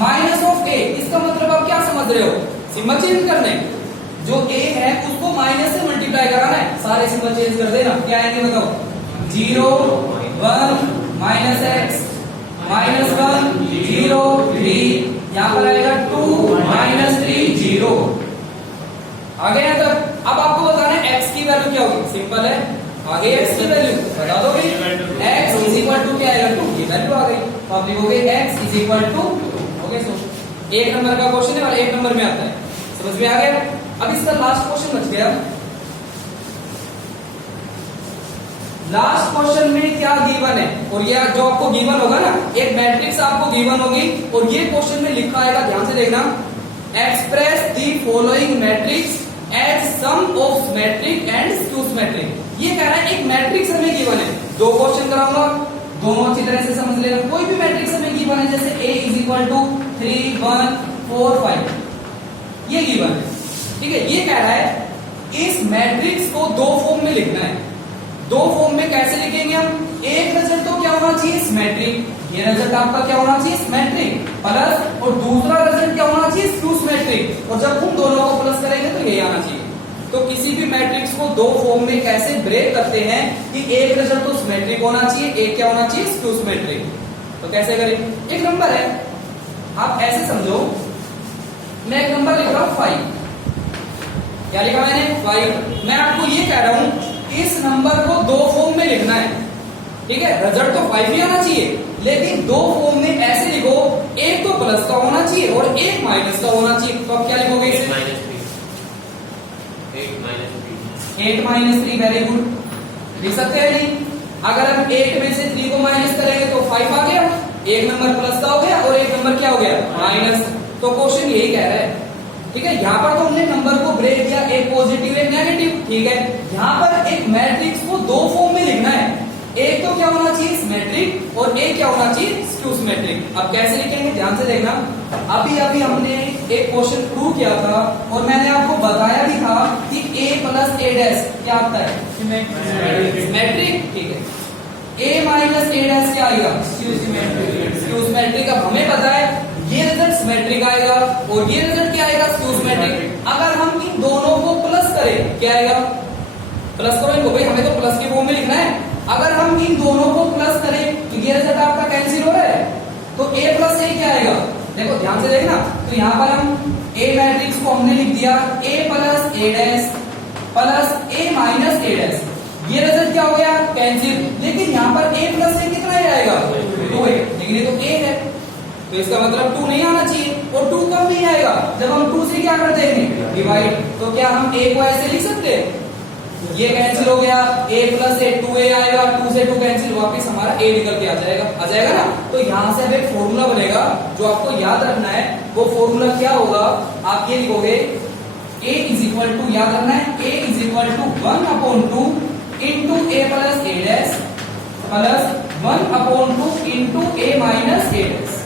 -a। इसका मतलब आप क्या समझ रहे हो? सिंबल चेंज करने, जो a है उसको माइनस से मल्टीप्लाई कराना है। सारे सिंबल चेंज कर देना, क्या आएंगे बताओ? 0 1 -x -1 0 3, यहाँ पर आएगा 2 -3 0। आगे यहाँ तक अब आपको बताना है x की वैल्यू क्या होगी? सिंपल है, आगे x की वैल्यू बता दो भाई। x इज इक्वल टू क्या आएगा? 2 की वैल्यू आ गई। तो आप लिखोगे x इज इक्वल टू, एक नंबर का क्वेश्चन है और एक नंबर में आता है। समझ में आ गया? अब इसका लास्ट क्वेश्चन बच गया। लास्ट क्वेश्चन में क्या गिवन है? और ये जो आपको गिवन होगा ना, एक मैट्रिक्स आपको गिवन होगी और ये क्वेश्चन में लिखा आएगा, ध्यान से देखना, express the following matrix as sum of symmetric and skew symmetric. ये कह रहा है एक मैट्रिक्स हमें गिवन है। दो क्वेश्चन कराऊंगा, दोनों अच्छी तरह से समझ लेना। कोई भी मैट्रिक्स हमें गिवन है, जैसे a इज इक्वल टू 3 1 4 5, ये गिवन है। ठीक है, ये कह रहा है इस मैट्रिक्स को दो फॉर्म में लिखना है। दो फॉर्म में कैसे लिखेंगे हम? एक रिजल्ट तो क्या होना चाहिए? सिमेट्रिक। ये रिजल्ट आपका क्या होना चाहिए? सिमेट्रिक प्लस, और दूसरा रिजल्ट क्या होना चाहिए? Skew symmetric. और जब हम दोनों को प्लस करेंगे तो ये आना चाहिए। तो किसी भी मैट्रिक्स को दो फॉर्म में कैसे ब्रेक करते हैं कि एक रिजल्ट तो सिमेट्रिक होना चाहिए, एक क्या होना चाहिए? Skew symmetric. तो कैसे करें? एक नंबर है, आप ऐसे समझो, मैं एक नंबर लिख रहा हूं 5। क्या लिखा मैंने? 5। मैं आपको ये कह रहा हूं इस नंबर को दो फॉर्म में लिखना है। ठीक है, रिजल्ट तो 5 ही आना चाहिए, लेकिन दो फॉर्म में ऐसे लिखो, एक तो प्लस का होना चाहिए और एक माइनस का होना चाहिए। तो आप क्या लिखोगे? 8 -3। वेरी गुड, लिख सकते हैं नहीं? अगर हम 8 में से 3 को माइनस करेंगे तो 5 आ गया, एक नंबर प्लस का हो गया और एक नंबर क्या हो गया? माइनस। तो क्वेश्चन यही कह रहा है। ठीक है, यहाँ पर तो हमने नंबर को ब्रेक किया, एक पॉजिटिव एक नेगेटिव। ठीक है, यहाँ पर एक मैट्रिक्स को दो फॉर्म में लिखना है। एक तो क्या होना चाहिए? सिमेट्रिक, और एक क्या होना चाहिए? Skew symmetric. अब कैसे लिखेंगे? ध्यान से देखना। अभी अभी हमने एक क्वेश्चन प्रूव किया था और मैंने आपको बताया भी था कि a प्लस a डैश क्या आता है? सिमेट्रिक। ठीक है, a माइनस a डैश क्या आएगा? Skew symmetric. अब हमें पता है ये रिजल्ट सिमेट्रिक आएगा और ये रिजल्ट क्या आएगा? Skew symmetric. अगर हम इन दोनों को प्लस करें क्या आएगा, प्लस करो इनको भाई, हमें तो प्लस के फॉर्म में लिखना है। अगर हम इन दोनों को प्लस करें तो ये रिजल्ट आपका कैंसिल हो रहा है, तो a प्लस ए क्या आएगा, देखो ध्यान से देखना। तो यहां पर हम a मैट्रिक्स को हमने लिख दिया a plus A dash plus a minus A dash, ये रिजल्ट क्या हो गया कैंसिल। लेकिन यहाँ पर a प्लस ए कितना आएगा 2 है, लेकिन ये तो a है, तो इसका मतलब 2 नहीं आना चाहिए, और 2 कब नहीं आएगा जब हम 2 से क्या कर देंगे डिवाइड। तो क्या हम a को ऐसे लिख सकते हैं, ये कैंसिल हो गया, a प्लस ए 2a आएगा, 2 से 2 कैंसिल, वापस हमारा a निकल के आ जाएगा ना। तो यहाँ से अब एक फॉर्मूला बनेगा जो आपको याद रखना है। वो फॉर्मूला क्या होगा, आप ये लिखोगे a इज इक्वल टू, याद रखना है a is equal to 1/2 into a plus A dash plus 1/2 into a minus A dash.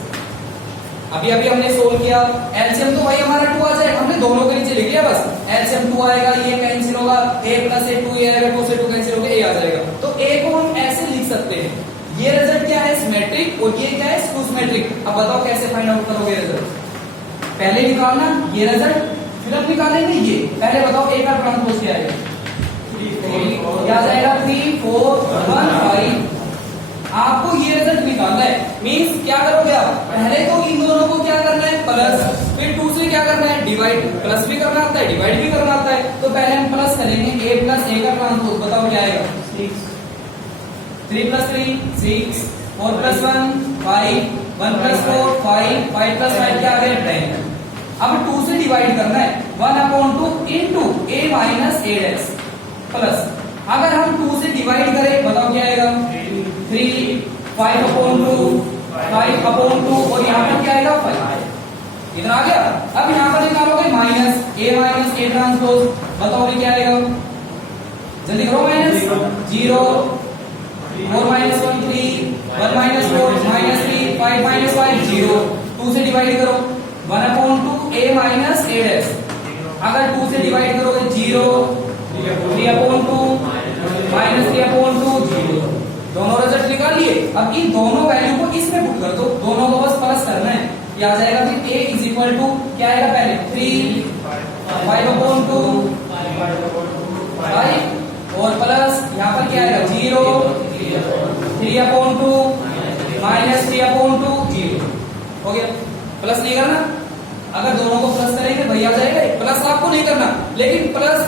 अभी हमने सोल्व किया, एलसीएम तो भाई हमारा 2 आ जाएगा, हमने दोनों के नीचे लिख लिया बस, एलसीएम 2 आएगा, ये कैंसिल होगा, a प्लस ए 2 आएगा, 2 से 2 कैंसिल होगा, a आ जाएगा। तो a को हम ऐसे लिख सकते हैं, ये रिजल्ट क्या है सिमेट्रिक और ये क्या है स्क्यू सिमेट्रिक। अब बताओ कैसे फाइंड आउट करोगे रिजल्ट, पहले निकालना ये रिजल्ट, फिर अब निकालेंगे ये। पहले बताओ a का ट्रांसपोज क्या आएगा, क्या आ जाएगा 3 4 1 5। आपको ये रिजल्ट निकालना है, मींस क्या करोगे आप, पहले तो इन दोनों को क्या करना है प्लस, फिर 2 से क्या करना है डिवाइड, प्लस भी करना आता है डिवाइड भी करना आता है। तो पहले हम प्लस करेंगे, a प्लस ए का ट्रांसपोज बताओ क्या आएगा 3 प्लस 3 6 4 प्लस 1 5 1 प्लस 4 5 5 प्लस 5 क्या आ गया 10। अब 2 से डिवाइड करना है, 1/2 into a minus A dash plus, अगर हम 2 से डिवाइड करें बताओ क्या आएगा 3 5/2 5/2 और यहाँ पर क्या आएगा 5, इतना आ गया। अब यहाँ पर निकालोगे माइनस ए ट्रांसपोज, बताओ क्या आएगा, जल्दी करो, minus 0 4 minus 1 3 1 minus 4 minus 3 5 minus 5 0। 2 से डिवाइड करो 1/2 a माइनस ए डैश, अगर 2 से डिवाइड करोगे 0 3/2 माइनस 3/2 0। दोनों रिजल्ट निकाल लिए। अब इन दोनों वैल्यू को इसमें पुट कर दो, दोनों को बस प्लस करना है, क्या आ जाएगा फिर a इज इक्वल टू क्या आएगा पहले 3 5/2 5 और प्लस यहाँ पर क्या आएगा 0 3/2 माइनस 3/2 0 हो गया। प्लस नहीं करना, अगर दोनों को प्लस करेंगे भैया आ जाएगा, प्लस आपको नहीं करना, लेकिन प्लस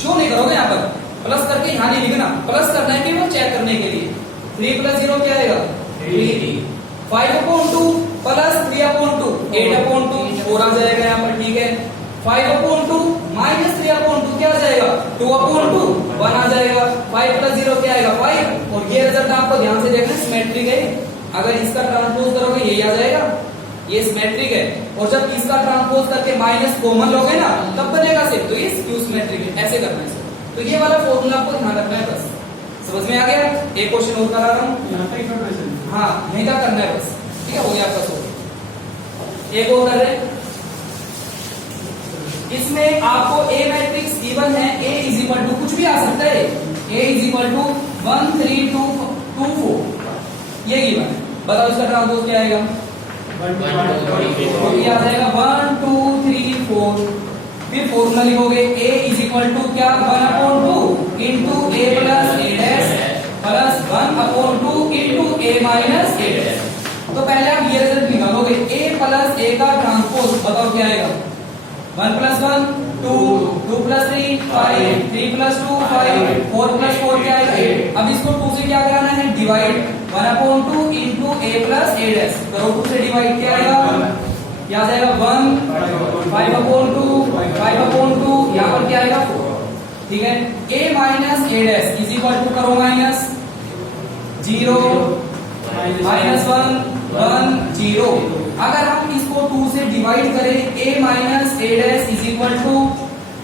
शो नहीं करोगे यहाँ पर, प्लस करके यहाँ नहीं लिखना, प्लस करना है केवल चेक करने के लिए। 3 प्लस 0 क्या आएगा 3 5/2 प्लस 3/2 8/2 4 आ जाएगा यहाँ पर, ठीक है। 5/2 माइनस 3/2 क्या आ जाएगा 2/2 1 आ जाएगा। 5 प्लस 0 क्या आएगा 5, और ये रिजल्ट आपको ध्यान से देखना सिमेट्रिक है, अगर इसका ट्रांसपोज करोगे यही आ जाएगा, ये सिमेट्रिक है। और जब इसका ट्रांसपोज करके माइनस कॉमन लोगे ना तब बनेगा सिर्फ, तो ये स्क्यू सिमेट्रिक है, ऐसे करना है। तो ये वाला फॉर्मूला आपको ध्यान रखना है, बस समझ में आ गया। एक क्वेश्चन और करा रहा हूँ, हाँ यही का करना है बस, ठीक है, हो गया आपका सोल्व। एक और कर रहे हैं, इसमें आपको a मैट्रिक्स गिवन है, a इज इक्वल टू कुछ भी आ सकता है, a इज इक्वल टू 1 3 2 2 4, ये गिवन है। बताओ इसका ट्रांसपोज क्या आएगा, ये आ जाएगा 1 2 3 4। फिर फॉर्मूला लिखोगे a इज इक्वल टू क्या 1/2 into a plus A dash plus 1/2 into a minus A dash. तो पहले आप ये रिजल्ट निकालोगे, a प्लस a का ट्रांसपोज बताओ क्या आएगा 1 प्लस 1 2 2 प्लस 3 5 3 प्लस 2 5 4 प्लस 4 क्या आएगा 8। अब इसको 2 से क्या कराना है divide, 1/2 into a plus A dash करो, 2 से डिवाइड क्या आएगा, क्या आ जाएगा 1 5/2 5/2, यहाँ पर क्या आएगा 4, ठीक है। a minus A dash is equal to करो माइनस 0 माइनस 1 1 0। अगर हम इसको 2 से डिवाइड करें a minus A dash is equal to,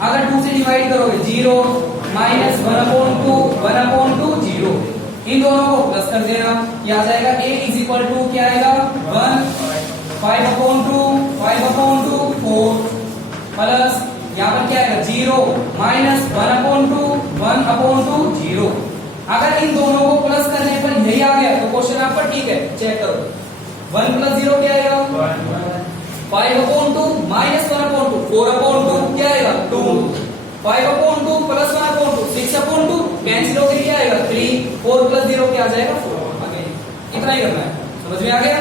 अगर 2 से डिवाइड करोगे 0 माइनस 1/2 1/2 0, इन दोनों को प्लस कर देना, क्या आ जाएगा a इज इक्वल टू क्या आएगा 1 5/2 5/2 4 प्लस यहाँ पर क्या आएगा 0 माइनस 1/2 1/2 0। अगर इन दोनों को प्लस करने पर यही आ गया तो क्वेश्चन आपका ठीक है, चेक करो। 1 प्लस 0 क्या आएगा 5/2 माइनस 1/2 4/2 क्या आएगा 2 5/2 प्लस 1/2 6/2 कैंसिल होकर क्या आएगा 3 4 प्लस 0 क्या आ जाएगा 4 आ गया। इतना ही करना है, समझ में आ गया।